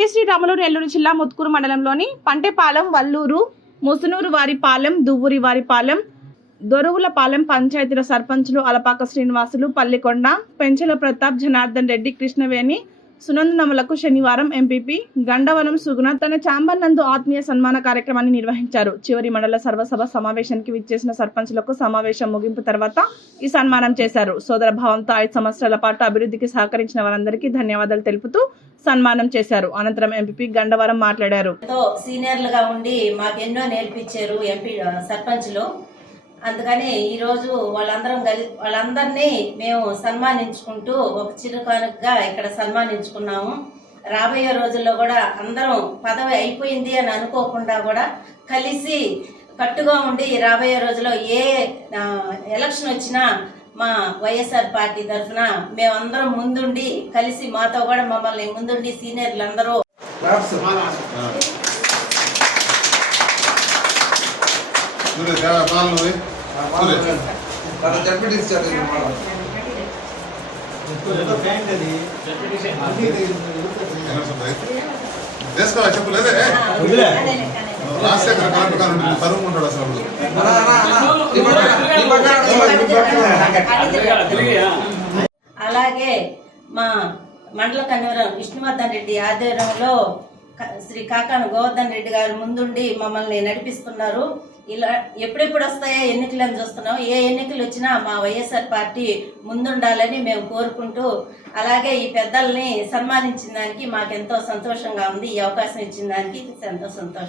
పొట్టి శ్రీరాములు నెల్లూరు జిల్లా ముత్కూరు మండలంలోని పంటెపాలెం, వల్లూరు, ముసునూరు వారిపాలెం, దువ్వూరి వారిపాలెం, దొరువులపాలెం పంచాయతీల సర్పంచులు అలపాక శ్రీనివాసులు, పల్లికొండ, పెంచెల ప్రతాప్, జనార్దన్ రెడ్డి, కృష్ణవేణి, సునందనములకు శనివారం ఎంపీపీ గండవరం సుగుణ తన ఛాంబర్ నందు ఆత్మీయ సన్మాన కార్యక్రమాన్ని నిర్వహించారు. చివరి మండల సర్వసభ సమావేశానికి విచ్చేసిన సర్పంచులకు సమావేశం ముగింపు తర్వాత ఈ సన్మానం చేశారు. సోదర భావంతో 5 సంవత్సరాల పాటు అభివృద్ధికి సహకరించిన వారందరికీ ధన్యవాదాలు తెలుపుతూ సన్మానం చేశారు. అనంతరం ఎంపీ గండవరం మాట్లాడారు. సీనియర్లుగా ఉండి మాకెన్నో నేర్పించారు ఎంపీ సర్పంచ్లు. అందుకని ఈరోజు వాళ్ళందరినీ మేము సన్మానించుకుంటూ ఒక చిరుకానుకగా ఇక్కడ సన్మానించుకున్నాము. రాబోయే రోజుల్లో కూడా అందరం పదవి అయిపోయింది అని అనుకోకుండా కూడా కలిసి కట్టుగా ఉండి రాబోయే రోజుల్లో ఏ ఎలక్షన్ వచ్చినా మా వైఎస్ఆర్ పార్టీ తరఫున మేమందరం ముందుండి కలిసి మాతో కూడా మమ్మల్ని ముందుండి సీనియర్లు అందరూ చెప్పలేదే ఉంటాడు అసలు. అలాగే మా మండల కన్వీనర్ విష్ణువర్ధన్ రెడ్డి ఆధ్వర్యంలో శ్రీ కాకాన గోవర్ధన్ రెడ్డి గారు ముందుండి మమ్మల్ని నడిపిస్తున్నారు. ఇలా ఎప్పుడెప్పుడు వస్తాయో ఎన్నికలు అని చూస్తున్నాం. ఏ ఎన్నికలు వచ్చినా మా వైఎస్ఆర్ పార్టీ ముందుండాలని మేము కోరుకుంటూ, అలాగే ఈ పెద్దల్ని సన్మానించిన దానికి మాకెంతో సంతోషంగా ఉంది. ఈ అవకాశం ఇచ్చిన దానికి ఎంతో సంతోషం.